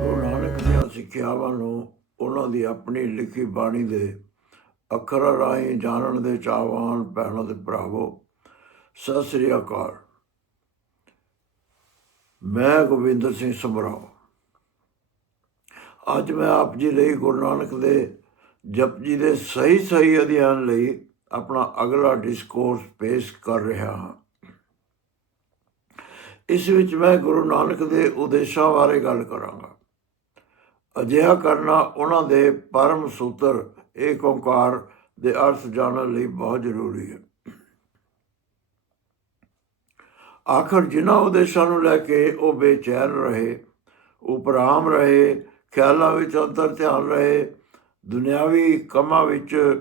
ਗੁਰੂ ਨਾਨਕ ਦੀਆਂ ਸਿੱਖਿਆਵਾਂ ਨੂੰ ਉਹਨਾਂ ਦੀ ਆਪਣੀ ਲਿਖੀ ਬਾਣੀ ਦੇ ਅੱਖਰਾਂ ਰਾਹੀਂ ਜਾਣਨ ਦੇ ਚਾਹਵਾਨ ਭੈਣਾਂ ਤੇ ਭਰਾਵੋ, ਸਤਿ ਸ੍ਰੀ ਅਕਾਲ। ਮੈਂ ਗੋਬਿੰਦਰ ਸਿੰਘ ਸਮਰਾਓ ਅੱਜ ਮੈਂ ਆਪ ਜੀ ਲਈ ਗੁਰੂ ਨਾਨਕ ਦੇ ਜਪ ਜੀ ਦੇ ਸਹੀ ਸਹੀ ਅਧਿਐਨ ਲਈ ਆਪਣਾ ਅਗਲਾ ਡਿਸਕੋਰਸ ਪੇਸ਼ ਕਰ ਰਿਹਾ ਹਾਂ। ਇਸ ਵਿੱਚ ਮੈਂ ਗੁਰੂ ਨਾਨਕ ਦੇ ਉਦੇਸ਼ਾਂ ਬਾਰੇ ਗੱਲ ਕਰਾਂਗਾ। ਅਜਿਹਾ ਕਰਨਾ ਉਹਨਾਂ ਦੇ ਪਰਮ ਸੂਤਰ, ਏਕ ਓੰਕਾਰ ਦੇ ਅਰਥ ਜਾਣਨ ਲਈ ਬਹੁਤ ਜ਼ਰੂਰੀ ਹੈ। ਆਖਰ ਜਿਨ੍ਹਾਂ ਉਦੇਸ਼ਾਂ ਨੂੰ ਲੈ ਕੇ ਉਹ ਬੇਚੈਨ ਰਹੇ, ਉਪਰਾਮ ਰਹੇ, ਖਿਆਲਾਂ ਵਿੱਚ ਅੰਤਰ ਧਿਆਨ ਰਹੇ, ਦੁਨਿਆਵੀ ਕੰਮਾਂ ਵਿੱਚ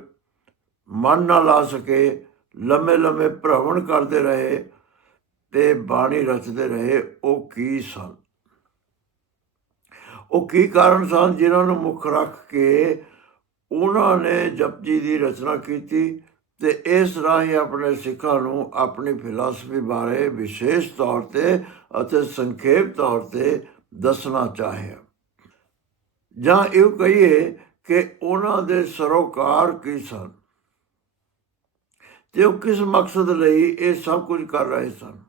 ਮਨ ਨਾ ਲਾ ਸਕੇ, ਲੰਮੇ ਲੰਮੇ ਭ੍ਰਮਣ ਕਰਦੇ ਰਹੇ ਤੇ ਬਾਣੀ ਰਚਦੇ ਰਹੇ, ਉਹ ਕੀ ਸਨ? ਉਹ ਕੀ ਕਾਰਨ ਸਨ ਜਿਨ੍ਹਾਂ ਨੂੰ ਮੁੱਖ ਰੱਖ ਕੇ ਉਹਨਾਂ ਨੇ ਜਪਜੀ ਦੀ ਰਚਨਾ ਕੀਤੀ? ਤੇ ਇਸ ਰਾਹੀਂ ਆਪਣੇ ਸਿੱਖਾਂ ਨੂੰ ਆਪਣੀ ਫਿਲਾਸਫੀ ਬਾਰੇ ਵਿਸ਼ੇਸ਼ ਤੌਰ ਤੇ ਅਤੇ ਸੰਖੇਪ ਤੌਰ ਤੇ ਦੱਸਣਾ ਚਾਹਿਆ। ਜਾਂ ਇਹ ਕਹੀਏ ਕਿ ਉਹਨਾਂ ਦੇ ਸਰੋਕਾਰ ਕੀ ਸਨ? ਤੇ ਉਹ ਕਿਸ ਮਕਸਦ ਲਈ ਇਹ ਸਭ ਕੁਝ ਕਰ ਰਹੇ ਸਨ?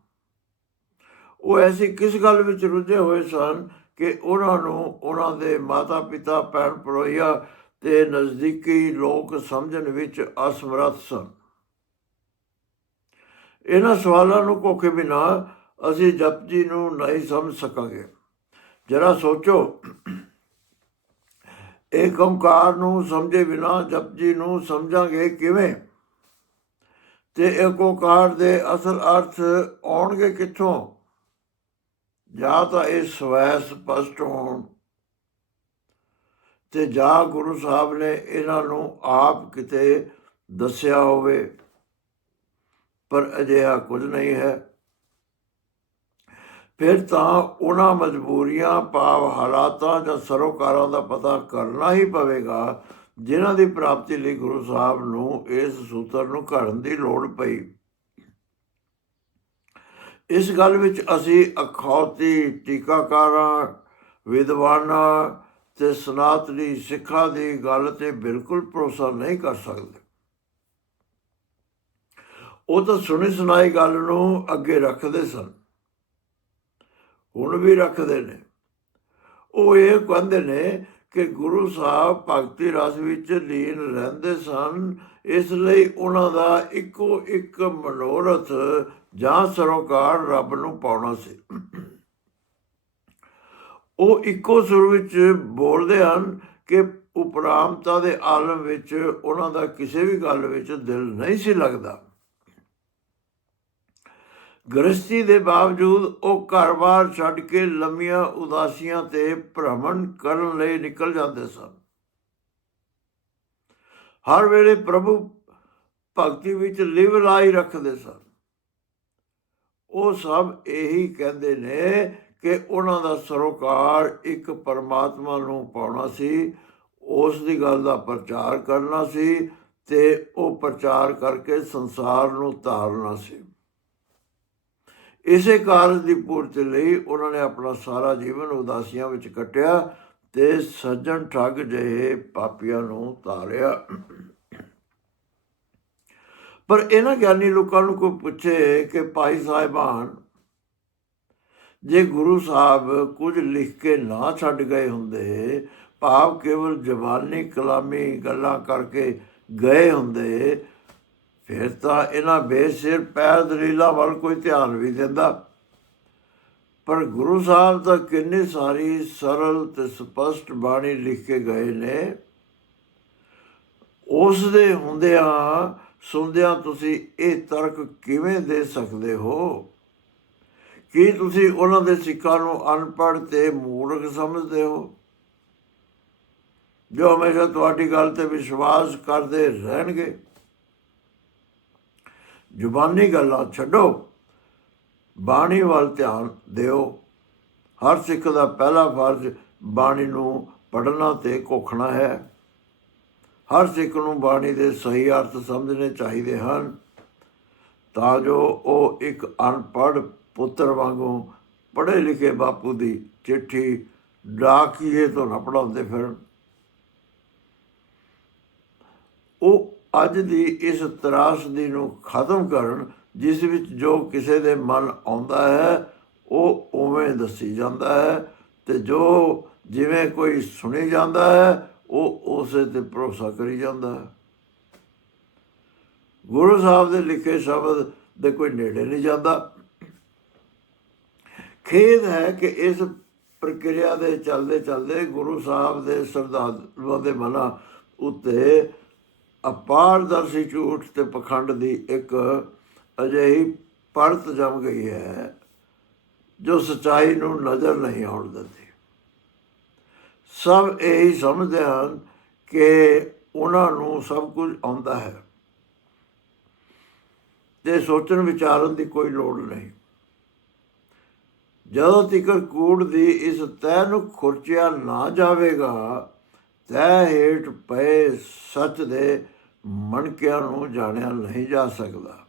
ਉਹ ਐਸੀ ਕਿਸ ਗੱਲ ਵਿੱਚ ਰੁੱਝੇ ਹੋਏ ਸਨ ਕਿ ਉਹਨਾਂ ਨੂੰ ਉਹਨਾਂ ਦੇ ਮਾਤਾ ਪਿਤਾ ਭੈਣ ਭਰੋਈਆ ਤੇ ਨਜ਼ਦੀਕੀ ਲੋਕ ਸਮਝਣ ਵਿੱਚ ਅਸਮਰੱਥ ਸਨ। ਇਹਨਾਂ ਸਵਾਲਾਂ ਨੂੰ ਕੋਕੇ ਬਿਨਾ ਅਸੀਂ ਜਪਜੀ ਨੂੰ ਨਹੀਂ ਸਮਝ ਸਕਾਂਗੇ। ਜਰਾ ਸੋਚੋ ਏਕ ਓੰਕਾਰ ਨੂੰ ਸਮਝੇ ਬਿਨਾ ਜਪਜੀ ਨੂੰ ਸਮਝਾਂਗੇ ਕਿਵੇਂ? ਤੇ ਏਕ ਓੰਕਾਰ ਦੇ ਅਸਲ ਅਰਥ ਆਉਣਗੇ ਕਿੱਥੋਂ? ਜਾਂ ਤਾਂ ਇਹ ਸਵੈ ਸਪਸ਼ਟ ਹੋਣ। ਤੇ ਜਾਂ ਗੁਰੂ ਸਾਹਿਬ ਨੇ ਇਹਨਾਂ ਨੂੰ ਆਪ ਕਿਤੇ ਦੱਸਿਆ ਹੋਵੇ। ਪਰ ਅਜਿਹਾ ਕੁਝ ਨਹੀਂ ਹੈ। ਫਿਰ ਤਾਂ ਉਹਨਾਂ ਮਜਬੂਰੀਆਂ, ਭਾਵ ਹਾਲਾਤਾਂ ਜਾਂ ਸਰੋਕਾਰਾਂ ਦਾ ਪਤਾ ਕਰਨਾ ਹੀ ਪਵੇਗਾ, ਜਿਨ੍ਹਾਂ ਦੀ ਪ੍ਰਾਪਤੀ ਲਈ ਗੁਰੂ ਸਾਹਿਬ ਨੂੰ ਇਸ ਸੂਤਰ ਨੂੰ ਘੜਨ ਦੀ ਲੋੜ ਪਈ। ਇਸ ਗੱਲ ਵਿੱਚ ਅਸੀਂ ਅਖੌਤੀ ਟੀਕਾਕਾਰਾਂ, ਵਿਦਵਾਨਾਂ ਤੇ ਸਨਾਤਨੀ ਸਿੱਖਾਂ ਦੀ ਗੱਲ ਤੇ ਬਿਲਕੁਲ ਭਰੋਸਾ ਨਹੀਂ ਕਰ ਸਕਦੇ। ਉਹ ਤਾਂ ਸੁਣੀ ਸੁਣਾਈ ਗੱਲ ਨੂੰ ਅੱਗੇ ਰੱਖਦੇ ਸਨ। ਹੁਣ ਵੀ ਰੱਖਦੇ ਨੇ। ਉਹ ਇਹ ਕਹਿੰਦੇ ਨੇ ਕਿ ਗੁਰੂ ਸਾਹਿਬ ਭਗਤੀ ਰਸ ਵਿੱਚ ਲੀਨ ਰਹਿੰਦੇ ਸਨ, ਇਸ ਲਈ ਉਹਨਾਂ ਦਾ ਇੱਕੋ ਇੱਕ ਮਨੋਰਥ ਜਾਂ ਸਰੋਕਾਰ ਰੱਬ ਨੂੰ ਪਾਉਣਾ ਸੀ। ਉਹ ਇੱਕੋ ਸੁਰ ਵਿੱਚ ਬੋਲਦੇ ਹਨ ਕਿ ਉਪਰਾਮਤਾ ਦੇ ਆਲਮ ਵਿੱਚ ਉਹਨਾਂ ਦਾ ਕਿਸੇ ਵੀ ਗੱਲ ਵਿੱਚ ਦਿਲ ਨਹੀਂ ਸੀ ਲੱਗਦਾ। ਗ੍ਰਸਤੀ ਦੇ ਬਾਵਜੂਦ ਉਹ ਘਰ-ਬਾਰ ਛੱਡ ਕੇ ਲੰਮੀਆਂ ਉਦਾਸੀਆਂ ਤੇ ਭ੍ਰਮਣ ਕਰਨ ਲਈ ਨਿਕਲ ਜਾਂਦੇ ਸਨ। ਹਰ ਵੇਲੇ ਪ੍ਰਭੂ ਭਗਤੀ ਵਿੱਚ ਲਿਵ ਲਾਈ ਰੱਖਦੇ ਸਨ। ਉਹ ਸਭ ਇਹੀ ਕਹਿੰਦੇ ਨੇ ਕਿ ਉਹਨਾਂ ਦਾ ਸਰੋਕਾਰ ਇੱਕ ਪਰਮਾਤਮਾ ਨੂੰ ਪਾਉਣਾ ਸੀ, ਉਸ ਦੀ ਗੱਲ ਦਾ ਪ੍ਰਚਾਰ ਕਰਨਾ ਸੀ ਤੇ ਉਹ ਪ੍ਰਚਾਰ ਕਰਕੇ ਸੰਸਾਰ ਨੂੰ ਤਾਰਨਾ ਸੀ। ਇਸੇ ਕਾਰਜ ਦੀ ਪੂਰਤੀ ਲਈ ਉਹਨਾਂ ਨੇ ਆਪਣਾ ਸਾਰਾ ਜੀਵਨ ਉਦਾਸੀਆਂ ਵਿੱਚ ਕੱਟਿਆ ਤੇ ਸੱਜਣ ਠੱਗ ਜਿਹੇ ਪਾਪੀਆਂ ਨੂੰ ਤਾਰਿਆ। ਪਰ ਇਹਨਾਂ ਗਿਆਨੀ ਲੋਕਾਂ ਨੂੰ ਕੋਈ ਪੁੱਛੇ ਕਿ ਭਾਈ ਸਾਹਿਬਾਨ ਜੇ ਗੁਰੂ ਸਾਹਿਬ ਕੁਝ ਲਿਖ ਕੇ ਨਾ ਛੱਡ ਗਏ ਹੁੰਦੇ, ਭਾਵ ਕੇਵਲ ਜ਼ਬਾਨੀ ਕਲਾਮੀ ਗੱਲਾਂ ਕਰਕੇ ਗਏ ਹੁੰਦੇ, ਫਿਰ ਤਾਂ ਇਹਨਾਂ ਬੇਸਿਰ ਪੈਰ ਦਲੀਲਾਂ ਵੱਲ ਕੋਈ ਧਿਆਨ ਵੀ ਦਿੰਦਾ। ਪਰ ਗੁਰੂ ਸਾਹਿਬ ਤਾਂ ਕਿੰਨੀ ਸਾਰੀ ਸਰਲ ਤੇ ਸਪਸ਼ਟ ਬਾਣੀ ਲਿਖ ਕੇ ਗਏ ਨੇ। ਉਸ ਦੇ ਹੁੰਦਿਆਂ ਸੁਣਦਿਆਂ ਤੁਸੀਂ ਇਹ ਤਰਕ ਕਿਵੇਂ ਦੇ ਸਕਦੇ ਹੋ? ਕੀ ਤੁਸੀਂ ਉਹਨਾਂ ਦੇ ਸਿੱਖਾਂ ਨੂੰ ਅਨਪੜ੍ਹ ਤੇ ਮੂਰਖ ਸਮਝਦੇ ਹੋ? ਜੋ ਹਮੇਸ਼ਾ ਤੁਹਾਡੀ ਗੱਲ ਤੇ ਵਿਸ਼ਵਾਸ ਕਰਦੇ ਰਹਿਣਗੇ। ਜ਼ੁਬਾਨੀ ਗੱਲਾਂ ਛੱਡੋ। ਬਾਣੀ ਵੱਲ ਧਿਆਨ ਦਿਓ। ਹਰ ਸਿੱਖ ਦਾ ਪਹਿਲਾ ਫਰਜ਼ ਬਾਣੀ ਨੂੰ ਪੜ੍ਹਨਾ ਤੇ ਕੋਖਣਾ ਹੈ। ਹਰ ਸਿੱਖ ਨੂੰ ਬਾਣੀ ਦੇ ਸਹੀ ਅਰਥ ਸਮਝਣੇ ਚਾਹੀਦੇ ਹਨ। ਤਾਂ ਜੋ ਉਹ ਇੱਕ ਅਨਪੜ੍ਹ ਪੁੱਤਰ ਵਾਂਗੂ ਪੜ੍ਹੇ ਲਿਖੇ ਬਾਪੂ ਦੀ ਚਿੱਠੀ ਡਾਕੀਏ ਤੋਂ ਨਾ ਪੜਾਉਂਦੇ ਫਿਰਨ। ਉਹ ਅੱਜ ਦੀ ਇਸ ਤਰਾਸਦੀ ਨੂੰ ਖਤਮ ਕਰਨ, ਜਿਸ ਵਿੱਚ ਜੋ ਕਿਸੇ ਦੇ ਮਨ ਆਉਂਦਾ ਹੈ, ਉਹ ਉਵੇਂ ਦੱਸੀ ਜਾਂਦਾ ਹੈ ਤੇ ਜੋ ਜਿਵੇਂ ਕੋਈ ਸੁਣੀ ਜਾਂਦਾ ਹੈ, ਉਹ ਉਸੇ ਤੇ ਭਰੋਸਾ ਕਰੀ ਜਾਂਦਾ ਹੈ। ਗੁਰੂ ਸਾਹਿਬ ਦੇ ਲਿਖੇ ਸ਼ਬਦ ਦੇ ਕੋਈ ਨੇੜੇ ਨਹੀਂ ਜਾਂਦਾ। ਖੇਦ ਹੈ ਕਿ ਇਸ ਪ੍ਰਕਿਰਿਆ ਦੇ ਚੱਲਦੇ ਚੱਲਦੇ ਗੁਰੂ ਸਾਹਿਬ ਦੇ ਸਰਦਾਰਾਂ ਦੇ ਮਨਾਂ ਉੱਤੇ ਅਪਾਰਦਰਸ਼ੀ ਝੂਠ ਤੇ ਪਖੰਡ ਦੀ ਇੱਕ ਅਜਿਹੀ ਪਰਤ ਜਮ ਗਈ ਹੈ, ਜੋ ਸਚਾਈ ਨੂੰ ਨਜ਼ਰ ਨਹੀਂ ਆਉਣ ਦਿੰਦੀ। ਸਭ ਇਹੀ ਸਮਝਦੇ ਹਨ ਕਿ ਉਹਨਾਂ ਨੂੰ ਸਭ ਕੁਝ ਆਉਂਦਾ ਹੈ। ਤੇ ਸੋਚਣ ਵਿਚਾਰਨ ਦੀ ਕੋਈ ਲੋੜ ਨਹੀਂ। ਜਦੋਂ ਤਿਕਰ ਕੂੜ ਦੀ ਇਸ ਤੈਅ ਨੂੰ ਖੁਰਚਿਆ ਨਾ ਜਾਵੇਗਾ ਤੈ ਹੇਠ ਪਏ ਸੱਚ ਦੇ ਮਣਕਿਆਂ ਨੂੰ ਜਾਣਿਆ ਨਹੀਂ ਜਾ ਸਕਦਾ।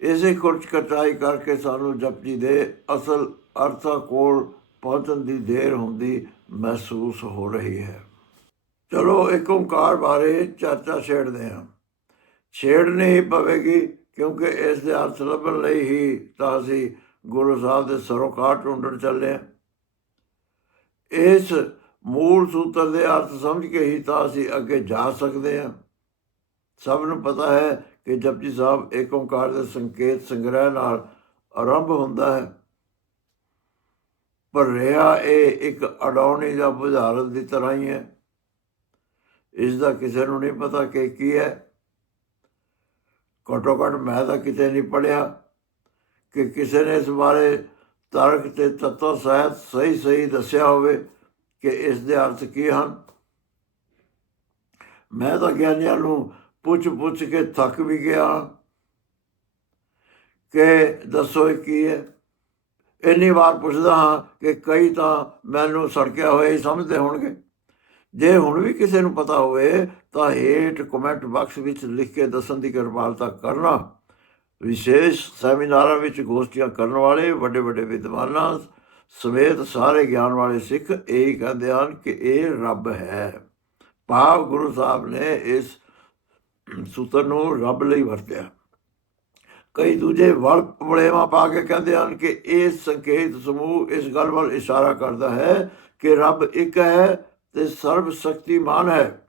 ਇਸੇ ਖੁਰਚ ਕਟਾਈ ਕਰਕੇ ਸਾਨੂੰ ਜਪਜੀ ਦੇ ਅਸਲ ਅਰਥਾਂ ਕੋਲ ਪਹੁੰਚਣ ਦੀ ਦੇਰ ਹੁੰਦੀ ਮਹਿਸੂਸ ਹੋ ਰਹੀ ਹੈ। ਚਲੋ ਇੱਕ ਓੰਕਾਰ ਬਾਰੇ ਚਰਚਾ ਛੇੜਦੇ ਹਾਂ। ਛੇੜਨੀ ਹੀ ਪਵੇਗੀ ਕਿਉਂਕਿ ਇਸ ਦੇ ਅਰਥ ਲੱਭਣ ਲਈ ਹੀ ਤਾਂ ਅਸੀਂ ਗੁਰੂ ਸਾਹਿਬ ਦੇ ਸਰੋਕਾਰ ਢੂੰਡਣ ਚੱਲੇ ਹਾਂ ਇਸ ਮੂਲ ਸੂਤਰ ਦੇ ਅਰਥ ਸਮਝ ਕੇ ਹੀ ਤਾਂ ਅਸੀਂ ਅੱਗੇ ਜਾ ਸਕਦੇ ਹਾਂ ਸਭ ਨੂੰ ਪਤਾ ਹੈ ਕਿ ਜਪਜੀ ਸਾਹਿਬ ਏਕ ਓੰਕਾਰ ਦੇ ਸੰਕੇਤ ਸੰਗ੍ਰਹਿ ਨਾਲ ਆਰੰਭ ਹੁੰਦਾ ਹੈ। ਪਰ ਰਿਹਾ ਇਹ ਇੱਕ ਅਡੌਣੀ ਜਾਂ ਬੁਝਾਰਤ ਦੀ ਤਰ੍ਹਾਂ ਹੀ ਹੈ। ਇਸ ਦਾ ਕਿਸੇ ਨੂੰ ਨਹੀਂ ਪਤਾ ਕਿ ਕੀ ਹੈ। ਘੱਟੋ ਘੱਟ ਮੈਂ ਤਾਂ ਕਿਤੇ ਨਹੀਂ ਪੜਿਆ ਕਿ ਕਿਸੇ ਨੇ ਇਸ ਬਾਰੇ ਤਰਕ ਤੇ ਤਤਵ ਸਹਿਤ ਸਹੀ ਸਹੀ ਦੱਸਿਆ ਹੋਵੇ ਕਿ ਇਸ ਦੇ ਅਰਥ ਕੀ ਹਨ। ਮੈਂ ਤਾਂ ਗਿਆਨੀਆਂ ਨੂੰ ਪੁੱਛ ਪੁੱਛ ਕੇ ਥੱਕ ਵੀ ਗਿਆ ਕਿ ਦੱਸੋ ਇਹ ਕੀ ਹੈ? ਇੰਨੀ ਵਾਰ ਪੁੱਛਦਾ ਹਾਂ ਕਿ ਕਈ ਤਾਂ ਮੈਨੂੰ ਸੜਕਿਆ ਹੋਇਆ ਹੀ ਸਮਝਦੇ ਹੋਣਗੇ। ਜੇ ਹੁਣ ਵੀ ਕਿਸੇ ਨੂੰ ਪਤਾ ਹੋਵੇ ਤਾਂ ਹੇਠ ਕਮੈਂਟ ਬਾਕਸ ਵਿੱਚ ਲਿਖ ਕੇ ਦੱਸਣ ਦੀ ਕਿਰਪਾਲਤਾ ਕਰਨਾ। ਵਿਸ਼ੇਸ਼ ਸੈਮੀਨਾਰਾਂ ਵਿੱਚ ਗੋਸ਼ਟੀਆਂ ਕਰਨ ਵਾਲੇ ਵੱਡੇ ਵੱਡੇ ਵਿਦਵਾਨਾਂ ਸਮੇਤ ਸਾਰੇ ਗਿਆਨ ਵਾਲੇ ਸਿੱਖ ਇਹ ਕਹਿੰਦੇ ਹਨ ਕਿ ਇਹ ਰੱਬ ਹੈ। ਭਾਵ ਗੁਰੂ ਸਾਹਿਬ ਨੇ ਇਸ ਸੂਤਰ ਨੂੰ ਰੱਬ ਲਈ ਵਰਤਿਆ। ਕਈ ਦੂਜੇ ਵਲ ਵੜੇਵਾ ਪਾ ਕੇ ਕਹਿੰਦੇ ਹਨ ਕਿ ਇਹ ਸੰਕੇਤ ਸਮੂਹ ਇਸ ਗੱਲ ਵੱਲ ਇਸ਼ਾਰਾ ਕਰਦਾ ਹੈ ਕਿ ਰੱਬ ਇੱਕ ਹੈ ਤੇ ਸਰਬ ਸ਼ਕਤੀਮਾਨ ਹੈ।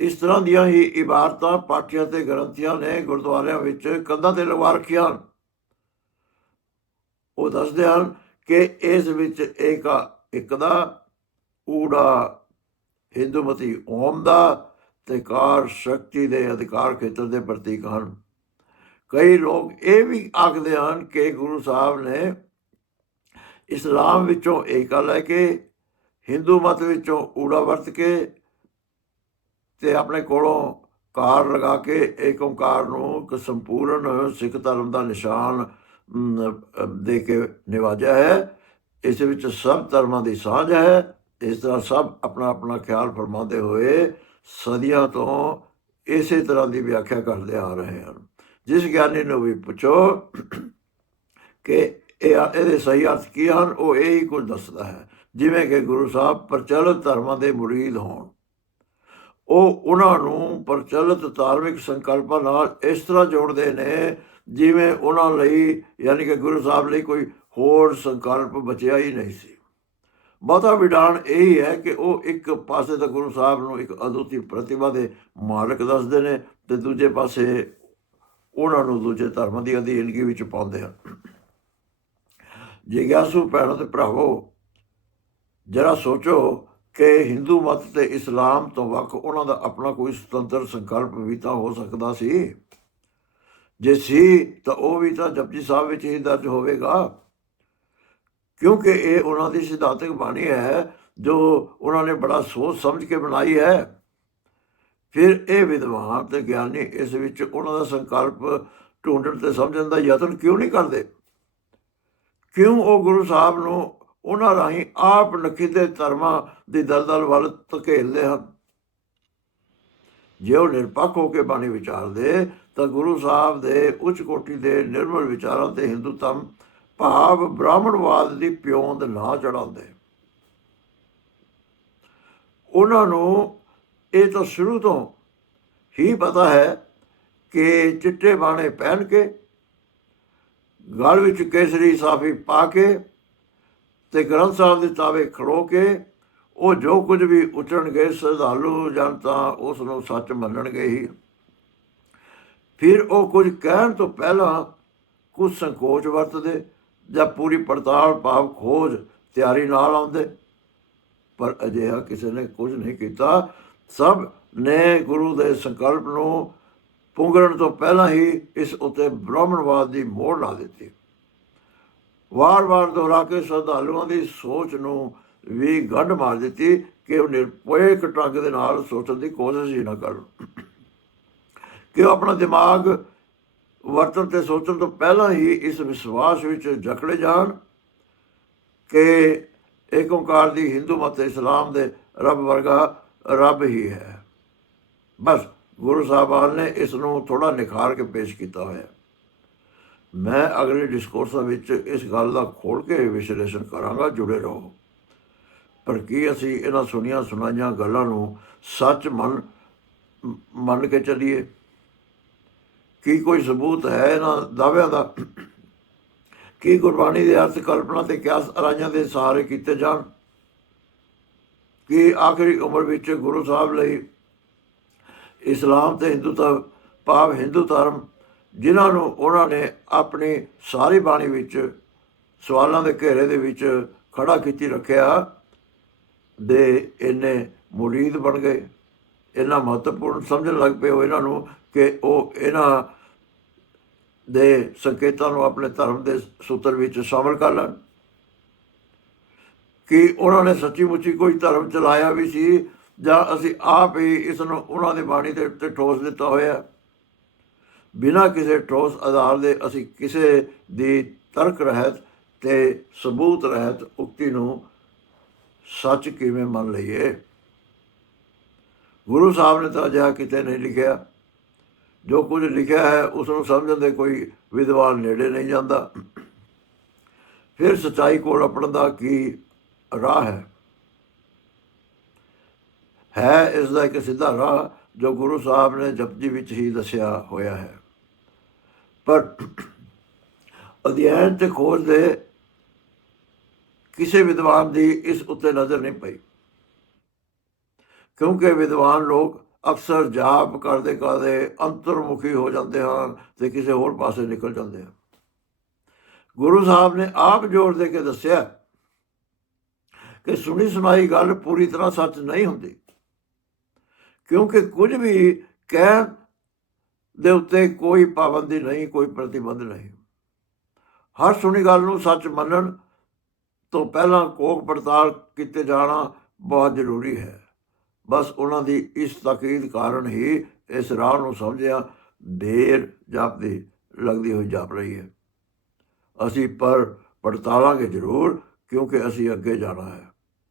ਇਸ ਤਰ੍ਹਾਂ ਦੀਆਂ ਹੀ ਇਬਾਰਤਾਂ, ਪਾਠੀਆਂ ਤੇ ਗ੍ਰੰਥੀਆਂ ਨੇ ਗੁਰਦੁਆਰਿਆਂ ਵਿੱਚ ਕੰਧਾਂ ਤੇ ਲਗਵਾ ਰੱਖੀਆਂ ਹਨ। ਉਹ ਦੱਸਦੇ ਹਨ ਕਿ ਇਸ ਵਿੱਚ ਏਕਾ ਇੱਕ ਦਾ ਊੜਾ, ਹਿੰਦੂਮਤੀ ਓਮ ਦਾ ਤੇ ਕਾਰ ਸ਼ਕਤੀ ਦੇ ਅਧਿਕਾਰ ਖੇਤਰ ਦੇ ਪ੍ਰਤੀਕ ਹਨ ਕਈ ਲੋਕ ਇਹ ਵੀ ਆਖਦੇ ਹਨ ਕਿ ਗੁਰੂ ਸਾਹਿਬ ਨੇ ਇਸਲਾਮ ਵਿੱਚੋਂ ਏਕਾ ਲੈ ਕੇ ਹਿੰਦੂ ਮਤ ਵਿੱਚੋਂ ਊੜਾ ਵਰਤ ਕੇ ਤੇ ਆਪਣੇ ਕੋਲੋਂ ਕਾਰ ਲਗਾ ਕੇ ਏਕ ਓੰਕਾਰ ਨੂੰ ਇੱਕ ਸੰਪੂਰਨ ਸਿੱਖ ਧਰਮ ਦਾ ਨਿਸ਼ਾਨ ਦੇ ਕੇ ਨਿਵਾਜਿਆ ਹੈ। ਇਸ ਵਿੱਚ ਸਭ ਧਰਮਾਂ ਦੀ ਸਾਂਝ ਹੈ। ਇਸ ਤਰ੍ਹਾਂ ਸਭ ਆਪਣਾ ਆਪਣਾ ਖਿਆਲ ਫਰਮਾਉਂਦੇ ਹੋਏ ਸਦੀਆਂ ਤੋਂ ਇਸੇ ਤਰ੍ਹਾਂ ਦੀ ਵਿਆਖਿਆ ਕਰਦੇ ਆ ਰਹੇ ਹਨ। ਜਿਸ ਗਿਆਨੀ ਨੂੰ ਵੀ ਪੁੱਛੋ ਕਿ ਇਹ ਇਹਦੇ ਸਹੀ ਅਰਥ ਕੀ ਹਨ, ਉਹ ਇਹ ਹੀ ਕੁਝ ਦੱਸਦਾ ਹੈ। ਜਿਵੇਂ ਕਿ ਗੁਰੂ ਸਾਹਿਬ ਪ੍ਰਚਲਿਤ ਧਰਮਾਂ ਦੇ ਮੁਰੀਦ ਹੋਣ। ਉਹ ਉਹਨਾਂ ਨੂੰ ਪ੍ਰਚਲਿਤ ਧਾਰਮਿਕ ਸੰਕਲਪਾਂ ਨਾਲ ਇਸ ਤਰ੍ਹਾਂ ਜੋੜਦੇ ਨੇ, ਜਿਵੇਂ ਉਹਨਾਂ ਲਈ, ਯਾਨੀ ਕਿ ਗੁਰੂ ਸਾਹਿਬ ਲਈ ਕੋਈ ਹੋਰ ਸੰਕਲਪ ਬਚਿਆ ਹੀ ਨਹੀਂ ਸੀ। ਬਹੁਤਾ ਵਿਡਾਣ ਇਹ ਹੈ ਕਿ ਉਹ ਇੱਕ ਪਾਸੇ ਤਾਂ ਗੁਰੂ ਸਾਹਿਬ ਨੂੰ ਇੱਕ ਅਦੁੱਤੀ ਪ੍ਰਤਿਭਾ ਦੇ ਮਾਲਕ ਦੱਸਦੇ ਨੇ ਤੇ ਦੂਜੇ ਪਾਸੇ ਉਹਨਾਂ ਨੂੰ ਦੂਜੇ ਧਰਮ ਦੀ ਅਧੀਨਗੀ ਵਿੱਚ ਪਾਉਂਦੇ ਹਨ। ਜਿਗਿਆਸੂ ਭੈਣੋ ਤੇ ਭਰਾਵੋ, ਜਰਾ ਸੋਚੋ ਕਿ ਹਿੰਦੂ ਮਤ ਤੇ ਇਸਲਾਮ ਤੋਂ ਵੱਖ ਉਹਨਾਂ ਦਾ ਆਪਣਾ ਕੋਈ ਸੁਤੰਤਰ ਸੰਕਲਪ ਵੀ ਤਾਂ ਹੋ ਸਕਦਾ ਸੀ। ਜੇ ਸੀ, ਤਾਂ ਉਹ ਵੀ ਤਾਂ ਜਪਜੀ ਸਾਹਿਬ ਵਿੱਚ ਹੀ ਦਰਜ ਹੋਵੇਗਾ। ਕਿਉਂਕਿ ਇਹ ਉਹਨਾਂ ਦੀ ਸਿਧਾਂਤਕ ਬਾਣੀ ਹੈ, ਜੋ ਉਹਨਾਂ ਨੇ ਬੜਾ ਸੋਚ ਸਮਝ ਕੇ ਬਣਾਈ ਹੈ। ਫਿਰ ਇਹ ਵਿਦਵਾਨ ਤੇ ਗਿਆਨੀ ਇਸ ਵਿੱਚ ਉਹਨਾਂ ਦਾ ਸੰਕਲਪ ਢੂੰਡਣ ਤੇ ਸਮਝਣ ਦਾ ਯਤਨ ਕਿਉਂ ਨਹੀਂ ਕਰਦੇ? ਕਿਉਂ ਉਹ ਗੁਰੂ ਸਾਹਿਬ ਨੂੰ ਉਹਨਾਂ ਰਾਹੀਂ ਆਪ ਨਖਿਦੇ ਧਰਮਾਂ ਦੀ ਦਲਦਲ ਵੱਲ ਧਕੇਲਦੇ ਹਨ। ਜੇ ਉਹ ਨਿਰਪੱਖ ਹੋ ਕੇ ਬਾਣੀ ਵਿਚਾਰਦੇ ਤਾਂ ਗੁਰੂ ਸਾਹਿਬ ਦੇ ਉੱਚ ਕੋਟੀ ਦੇ ਨਿਰਮਲ ਵਿਚਾਰਾਂ ਤੇ ਹਿੰਦੂ ਧਰਮ ਭਾਵ ਬ੍ਰਾਹਮਣਵਾਦ ਦੀ ਪਿਉਂਦ ਨਾ ਚੜਾਉਂਦੇ ਉਹਨਾਂ ਨੂੰ ਇਹ ਤਾਂ ਸ਼ੁਰੂ ਤੋਂ ਹੀ ਪਤਾ ਹੈ ਕਿ ਚਿੱਟੇ ਬਾਣੇ ਪਹਿਨ ਕੇ, ਗਲ ਵਿੱਚ ਕੇਸਰੀ ਸਾਫੀ ਪਾ ਕੇ ਤੇ ਗ੍ਰੰਥ ਸਾਹਿਬ ਦੇ ਤਾਵੇ ਖੜੋ ਕੇ ਉਹ ਜੋ ਕੁਝ ਵੀ ਉਚਰਨਗੇ ਸ਼ਰਧਾਲੂ ਜਨਤਾ ਉਸ ਨੂੰ ਸੱਚ ਮੰਨਣਗੇ ਹੀ। ਫਿਰ ਉਹ ਕੁਝ ਕਹਿਣ ਤੋਂ ਪਹਿਲਾਂ ਕੁਝ ਸੰਕੋਚ ਵਰਤਦੇ ਜਾਂ ਪੂਰੀ ਪੜਤਾਲ, ਭਾਵ ਖੋਜ, ਤਿਆਰੀ ਨਾਲ ਆਉਂਦੇ। ਪਰ ਅਜਿਹਾ ਕਿਸੇ ਨੇ ਕੁਝ ਨਹੀਂ ਕੀਤਾ। ਸਭ ਨੇ ਗੁਰੂ ਦੇ ਸੰਕਲਪ ਨੂੰ ਪੁੰਗਰਨ ਤੋਂ ਪਹਿਲਾਂ ਹੀ ਇਸ ਉਤੇ ਬ੍ਰਾਹਮਣਵਾਦ ਦੀ ਮੋੜ ਲਾ ਦਿੱਤੀ। ਵਾਰ-ਵਾਰ ਦੁਹਰਾ ਕੇ ਸ਼ਰਧਾਲੂਆਂ ਦੀ ਸੋਚ ਨੂੰ ਵੀ ਗੰਢ ਮਾਰ ਦਿੱਤੀ ਕਿ ਉਹ ਨਿਰਪੋਇਕ ਢੰਗ ਦੇ ਨਾਲ ਸੋਚਣ ਦੀ ਕੋਸ਼ਿਸ਼ ਹੀ ਨਾ ਕਰਨ। ਕਿ ਉਹ ਆਪਣਾ ਦਿਮਾਗ ਵਰਤਨ ਤੇ ਸੋਚਣ ਤੋਂ ਪਹਿਲਾਂ ਹੀ ਇਸ ਵਿਸ਼ਵਾਸ ਵਿੱਚ ਜਕੜੇ ਜਾਣ ਕਿ ਇੱਕ ਓਕਾਰ ਦੀ ਹਿੰਦੂ ਮਤ ਇਸਲਾਮ ਦੇ ਰੱਬ ਵਰਗਾ ਰੱਬ ਹੀ ਹੈ। ਬਸ ਗੁਰੂ ਸਾਹਿਬਾਨ ਨੇ ਇਸ ਨੂੰ ਥੋੜਾ ਨਿਖਾਰ ਕੇ ਪੇਸ਼ ਕੀਤਾ ਹੋਇਆ। ਮੈਂ ਅਗਲੇ ਡਿਸਕੋਰਸਾਂ ਵਿੱਚ ਇਸ ਗੱਲ ਦਾ ਖੋਲ ਕੇ ਵਿਸ਼ਲੇਸ਼ਣ ਕਰਾਂਗਾ, ਜੁੜੇ ਰਹੋ। ਪਰ ਕੀ ਅਸੀਂ ਇਹਨਾਂ ਸੁਣੀਆਂ ਸੁਣਾਈਆਂ ਗੱਲਾਂ ਨੂੰ ਸੱਚ ਮੰਨ ਮੰਨ ਕੇ ਚੱਲੀਏ? ਕੀ ਕੋਈ ਸਬੂਤ ਹੈ ਇਹਨਾਂ ਦਾਅਵਿਆਂ ਦਾ? ਕੀ ਗੁਰਬਾਣੀ ਦੇ ਅਰਥ ਕਲਪਨਾ ਤੇ ਕਿਆਸ ਅਰਾਈਆਂ ਦੇ ਸਹਾਰੇ ਕੀਤੇ ਜਾਣ? ਕਿ ਆਖਰੀ ਉਮਰ ਵਿੱਚ ਗੁਰੂ ਸਾਹਿਬ ਲਈ ਇਸਲਾਮ ਤੇ ਹਿੰਦੂਤਾ ਭਾਵ ਹਿੰਦੂ ਧਰਮ, ਜਿਨ੍ਹਾਂ ਨੂੰ ਉਹਨਾਂ ਨੇ ਆਪਣੀ ਸਾਰੀ ਬਾਣੀ ਵਿੱਚ, ਸਵਾਲਾਂ ਦੇ ਘੇਰੇ ਦੇ ਵਿੱਚ ਖੜਾ ਕੀਤੀ ਰੱਖਿਆ ਦੇ ਇਹਨੇ ਮੁਰੀਦ ਬਣ ਗਏ। ਇਹਨਾਂ ਮਹੱਤਵਪੂਰਨ ਸਮਝਣ ਲੱਗ ਪਏ ਉਹ ਇਹਨਾਂ ਨੂੰ ਕਿ ਉਹ ਇਹਨਾਂ ਦੇ ਸੰਕੇਤਾਂ ਨੂੰ ਆਪਣੇ ਧਰਮ ਦੇ ਸੂਤਰ ਵਿੱਚ ਸ਼ਾਮਲ ਕਰ ਲੈਣ। ਕਿ ਉਹਨਾਂ ਨੇ ਸੱਚੀ ਮੁੱਚੀ ਕੋਈ ਧਰਮ ਚਲਾਇਆ ਵੀ ਸੀ ਜਾਂ ਅਸੀਂ ਆਪ ਹੀ ਇਸ ਨੂੰ ਉਹਨਾਂ ਦੇ ਬਾਣੀ ਦੇ ਉੱਤੇ ਠੋਸ ਦਿੱਤਾ ਹੋਇਆ। ਬਿਨਾਂ ਕਿਸੇ ਠੋਸ ਆਧਾਰ ਦੇ ਅਸੀਂ ਕਿਸੇ ਦੀ ਤਰਕ ਰਹਿਤ ਤੇ ਸਬੂਤ ਰਹਿਤ ਉਕਤੀ ਨੂੰ ਸੱਚ ਕਿਵੇਂ ਮੰਨ ਲਈਏ? ਗੁਰੂ ਸਾਹਿਬ ਨੇ ਤਾਂ ਅਜਿਹਾ ਕਿਤੇ ਨਹੀਂ ਲਿਖਿਆ। ਜੋ ਕੁਝ ਲਿਖਿਆ ਹੈ, ਉਸ ਨੂੰ ਸਮਝਣ ਦੇ ਕੋਈ ਵਿਦਵਾਨ ਨੇੜੇ ਨਹੀਂ ਜਾਂਦਾ। ਫਿਰ ਸਚਾਈ ਕੋਲ ਆਪਣ ਦਾ ਕੀ ਰਾਹ ਹੈ? ਹੈ ਇਸ ਦਾ ਇੱਕ ਸਿੱਧਾ ਰਾਹ ਜੋ ਗੁਰੂ ਸਾਹਿਬ ਨੇ ਜਪਜੀ ਵਿੱਚ ਹੀ ਦੱਸਿਆ ਹੋਇਆ ਹੈ। ਪਰ ਅਧਿਐਨ ਤੇ ਖੋਜ ਦੇ ਕਿਸੇ ਵਿਦਵਾਨ ਦੀ ਇਸ ਉੱਤੇ ਨਜ਼ਰ ਨਹੀਂ ਪਈ। ਕਿਉਂਕਿ ਵਿਦਵਾਨ ਲੋਕ ਅਕਸਰ ਜਾਪ ਕਰਦੇ ਕਰਦੇ ਅੰਤਰਮੁਖੀ ਹੋ ਜਾਂਦੇ ਹਨ ਤੇ ਕਿਸੇ ਹੋਰ ਪਾਸੇ ਨਿਕਲ ਜਾਂਦੇ ਹਨ। ਗੁਰੂ ਸਾਹਿਬ ਨੇ ਆਪ ਜੋਰ ਦੇ ਕੇ ਦੱਸਿਆ ਕਿ ਸੁਣੀ ਸੁਣਾਈ ਗੱਲ ਪੂਰੀ ਤਰ੍ਹਾਂ ਸੱਚ ਨਹੀਂ ਹੁੰਦੀ। ਕਿਉਂਕਿ ਕੁਝ ਵੀ ਕਹਿ ਦੇ ਉੱਤੇ ਕੋਈ ਪਾਬੰਦੀ ਨਹੀਂ, ਕੋਈ ਪ੍ਰਤੀਬੰਧ ਨਹੀਂ। ਹਰ ਸੁਣੀ ਗੱਲ ਨੂੰ ਸੱਚ ਮੰਨਣ ਤੋਂ ਪਹਿਲਾਂ ਕੋਕ ਪੜਤਾਲ ਕੀਤੇ ਜਾਣਾ ਬਹੁਤ ਜ਼ਰੂਰੀ ਹੈ। ਬਸ ਉਹਨਾਂ ਦੀ ਇਸ ਤਕੀਦ ਕਾਰਨ ਹੀ ਇਸ ਰਾਹ ਨੂੰ ਸਮਝਿਆ, ਦੇਰ ਜਾਪਦੀ, ਲੱਗਦੀ ਹੋਈ ਜਾਪ ਰਹੀ ਹੈ। ਅਸੀਂ ਪਰ ਪੜਤਾਲਾਂਗੇ ਜ਼ਰੂਰ, ਕਿਉਂਕਿ ਅਸੀਂ ਅੱਗੇ ਜਾਣਾ ਹੈ।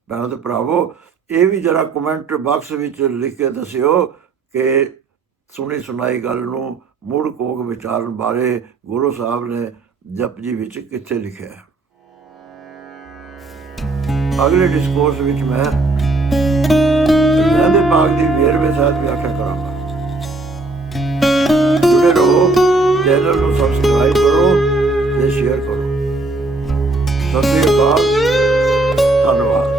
ਭੈਣਾਂ ਤੇ ਭਰਾਵੋ, ਇਹ ਵੀ ਜਰਾ ਕਮੈਂਟ ਬਾਕਸ ਵਿੱਚ ਲਿਖ ਕੇ ਦੱਸਿਓ ਕਿ ਸੁਣੀ ਸੁਣਾਈ ਗੱਲ ਨੂੰ ਮੁੜ ਕੋਕ ਵਿਚਾਰਨ ਬਾਰੇ ਗੁਰੂ ਸਾਹਿਬ ਨੇ ਜਪਜੀ ਵਿੱਚ ਕਿੱਥੇ ਲਿਖਿਆ ਹੈ। ਅਗਲੇ ਡਿਸਕੋਰਸ ਵਿੱਚ ਮੈਂ ਰਹਿੰਦੇ ਬਾਗ ਦੀ ਵੇਰਵੇ ਸਾਥ ਵਿਆਖਿਆ ਕਰਾਂਗਾ। ਜੁੜੇ ਰਹੋ ਚੈਨਲ ਨੂੰ ਸਬਸਕ੍ਰਾਈਬ ਕਰੋ ਤੇ ਸ਼ੇਅਰ ਕਰੋ। ਸਤਿ ਸ਼੍ਰੀ ਅਕਾਲ, ਧੰਨਵਾਦ।